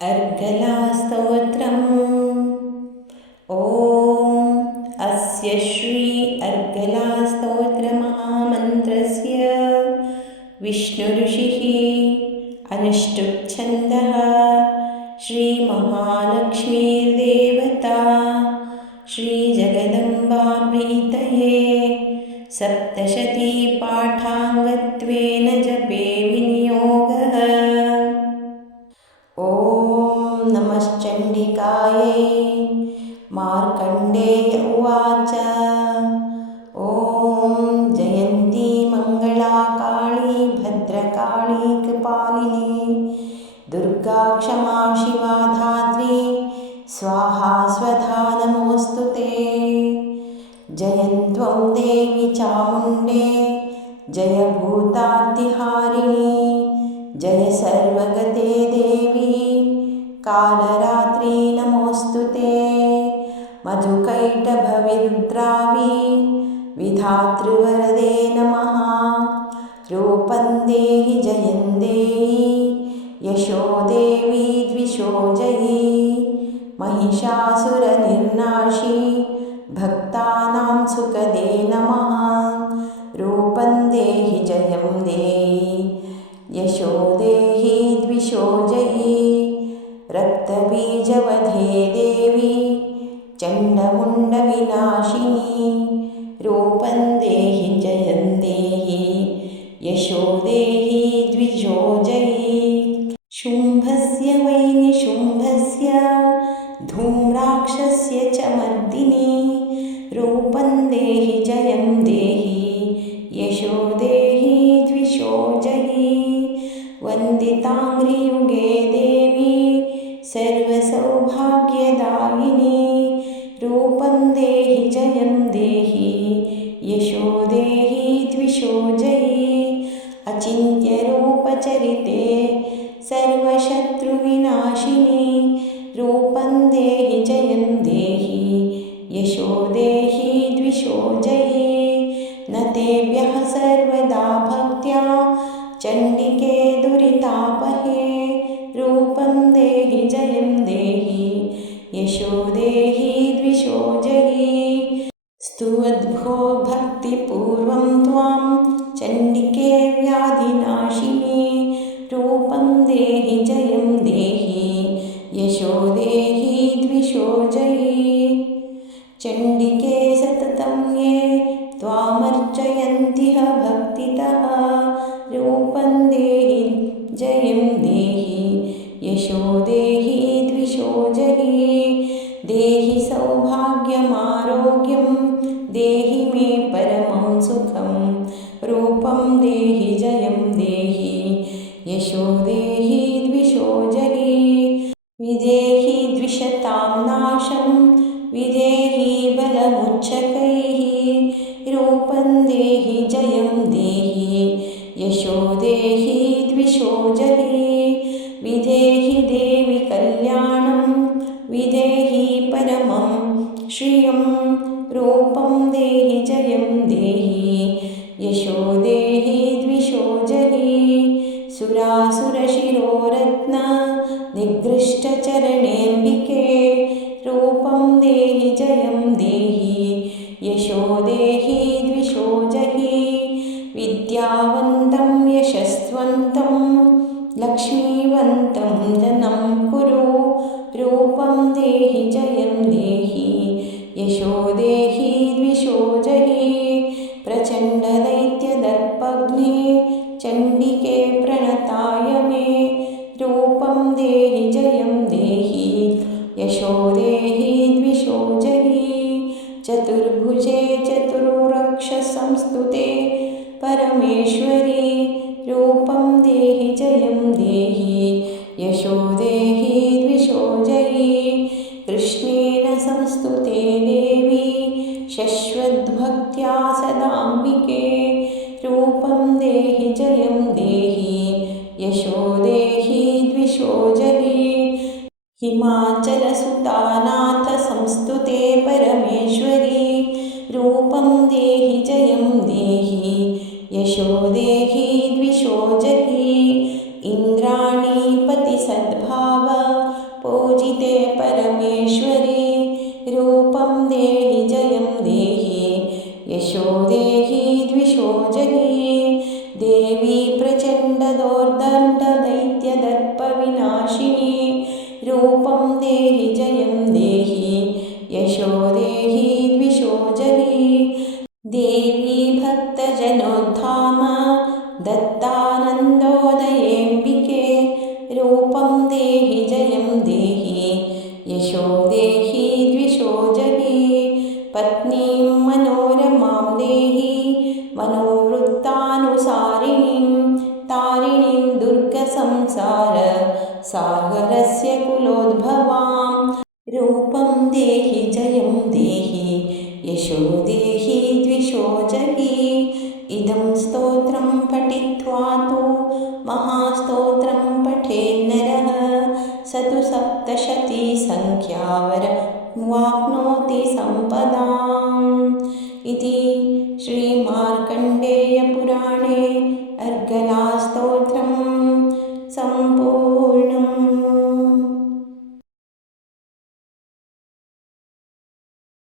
अर्गलास्तोत्रम्। ॐ अस्य श्री अर्गलास्तोत्रमहामन्त्रस्य विष्णुऋषिः अनुष्टुप्छन्दः श्रीमहालक्ष्मीर्देवता श्रीजगदम्बाप्रीतये सप्तशतीपाठाङ्गत्वेन जपे विनियोगः। ॐ नमश्चण्डिकायै। मार्कण्डेय उवाच। ॐ जयन्ती मङ्गला काली भद्रकाली कृपालिनी दुर्गा क्षमा शिवा धात्री स्वाहा स्वधा नमोऽस्तु ते। जयन्त्वं देवी चामुण्डे जय भूतार्तिहारिणी जय सर्वगते देवी कालरात्रि नमोऽस्तु ते। मधुकैटभविरुद्रावी विधातृवरदे नमः। रूपं देहि जयं देहि यशो देवी द्विषो जयी महिषासुरनिर्नाशी भक्तानां सुखदे नमः। रूपं देहि जयं देहि यशो देहि द्विषो जयी रक्तबीजवधे देवी चण्डमुण्डविनाशिनी। रूपं देहि जयं देहि यशो देहि द्विषो जयी शुम्भस्य वै निशुम्भस्य धूम्राक्षस्य च मर्दिनी। रूपं देहि जयं देहि यशो देहि द्विषो जयी वन्दिताङ्घ्रियुगे देवी सर्वसौभाग्यदायिनी। रूपं देहि जयं देहि यशो देहि द्विषो जयी अचिन्त्यरूपचरिते सर्वशत्रुविनाशिनी। रूपं देहि जयं देहि यशो देहि द्विषो जयी न तेभ्यः सर्वदा भक्त्या चण्डिके दुरितापहे। रूपं देहि जयं देहि यशो देहि द्विषो जयी स्तुवद्भो भक्तिपूर्वं त्वां चण्डिके व्याधिनाशिनी। रूपं देहि जयं देहि यशो देहि द्विषो जयी चण्डिके सततं ये त्वामर्चयन्तिह भक्तितः। रूपं देहि जयं देहि यशो देहि द्विषो जयी देहि सौभाग्यमारोग्यं देहि मे परमं सुखं। रूपं देहि जयं देहि यशो देहि द्विषो जयी विदेहि द्विषतां नाशं विदेहि बलमुच्चकैः। रूपं देहि जयं देहि यशो देहि द्विषो जयी विदेहि देवि कल्याणं विदेहि परमं श्रियं। रूपं देहि जयं देहि यशो देहि द्विषो जयी सुरासुरशिरोरत्न निगृष्टचरणेऽम्बिके। रूपं देहि जयं देहि यशो देहि द्विषो जयी विद्यावन्तं यशस्वन्तं लक्ष्मीवन्तं जनं कुरु। रूपं देहि जयं देहि यशो देहि द्विषो जयी प्रचण्डदैत्यदर्पघ्ने चण्डिके प्रणताय मे। रूपं देहि जयं देहि यशो देहि द्विषो जयी चतुर्भुजे चतुर्वक्षसंस्तुते परमेश्वरी। रूपं देहि जयं देहि यशो देहि द्विषो जयी कृष्णेन संस्तुते देवी शश्वद्भक्त्या सदाम्बिके। रूपं देहि जयं देहि यशो देहि द्विषो जयी हिमाचलसुतानाथ संस्तुते परमेश्वरी। रूपं देहि जयं देहि यशो देहि द्विषो जयी इन्द्राणीपति सद्भाव पूजिते परमेश्वरी रूपं देहि जयं देहि यशो देहि द्विषो जहि देवी प्रचण्डदोर्दण्डदैत्यदर्पविनाशिनी रूपं देहि जयं देहि यशो देहि द्विषो जहि देवी भक्तजनोद्धाम दत्तानन्दोदयेऽम्बिके रूपं देहि जयं देहि यशो देहि द्विषो जहि पत्नीं मनोरमां देहि मनोवृत्तानुसारिणीं तारिणीं दुर्गसंसार सागरस्य कुलोद्भवां रूपं देहि जयं देहि यशो देहि द्विषो जहि इदं स्तोत्रं पठित्वा तु महास्तोत्रं पठेन्नरः स तु सप्तशतीसङ्ख्यावरं वाप्नोति सम्पदाम् इति